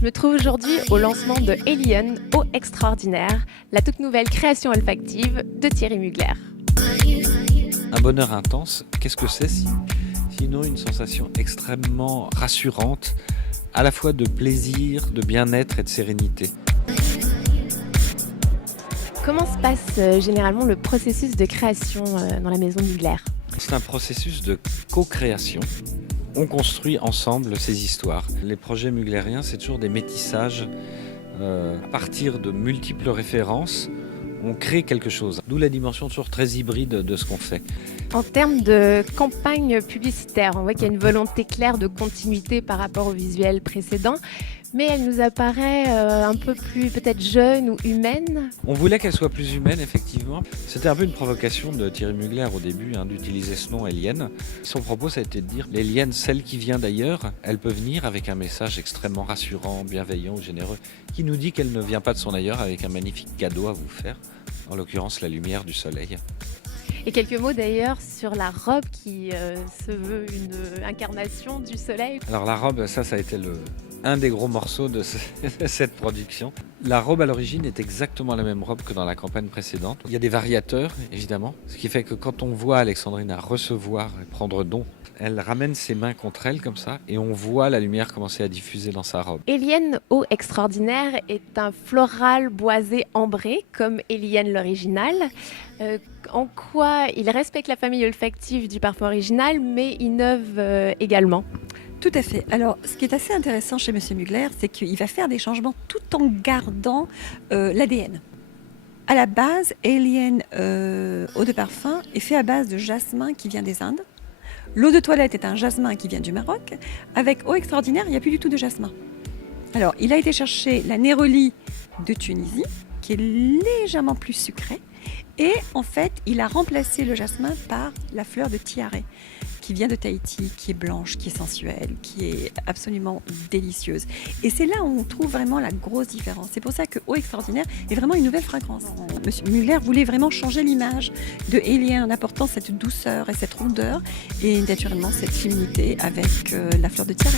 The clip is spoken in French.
Je me trouve aujourd'hui au lancement de Alien Eau Extraordinaire, la toute nouvelle création olfactive de Thierry Mugler. Un bonheur intense, qu'est-ce que c'est sinon une sensation extrêmement rassurante, à la fois de plaisir, de bien-être et de sérénité. Comment se passe généralement le processus de création dans la maison Mugler ? C'est un processus de co-création. On construit ensemble ces histoires. Les projets muglériens, c'est toujours des métissages. À partir de multiples références, on crée quelque chose. D'où la dimension toujours très hybride de ce qu'on fait. En termes de campagne publicitaire, on voit qu'il y a une volonté claire de continuité par rapport au visuel précédent, mais elle nous apparaît un peu plus peut-être jeune ou humaine. On voulait qu'elle soit plus humaine, effectivement. C'était un peu une provocation de Thierry Mugler au début, d'utiliser ce nom Alien. Son propos, ça a été de dire l'Alien, celle qui vient d'ailleurs, elle peut venir avec un message extrêmement rassurant, bienveillant, généreux, qui nous dit qu'elle ne vient pas de son ailleurs avec un magnifique cadeau à vous faire, en l'occurrence la lumière du soleil. Et quelques mots d'ailleurs sur la robe qui se veut une incarnation du soleil. Alors la robe, ça a été un des gros morceaux de cette production. La robe à l'origine est exactement la même robe que dans la campagne précédente. Il y a des variateurs, évidemment, ce qui fait que quand on voit Alexandrine recevoir et prendre don, elle ramène ses mains contre elle comme ça et on voit la lumière commencer à diffuser dans sa robe. Alien Eau Extraordinaire est un floral boisé ambré comme Alien l'original. En quoi il respecte la famille olfactive du parfum original mais innove également. Tout à fait. Alors, ce qui est assez intéressant chez M. Mugler, c'est qu'il va faire des changements tout en gardant l'ADN. À la base, Alien eau de parfum est fait à base de jasmin qui vient des Indes. L'eau de toilette est un jasmin qui vient du Maroc. Avec Eau Extraordinaire, il n'y a plus du tout de jasmin. Alors, il a été chercher la néroli de Tunisie, qui est légèrement plus sucrée. Et en fait, il a remplacé le jasmin par la fleur de tiare, qui vient de Tahiti, qui est blanche, qui est sensuelle, qui est absolument délicieuse. Et c'est là où on trouve vraiment la grosse différence. C'est pour ça que Eau Extraordinaire est vraiment une nouvelle fragrance. Monsieur Mugler voulait vraiment changer l'image de Alien en apportant cette douceur et cette rondeur et naturellement cette féminité avec la fleur de tiare.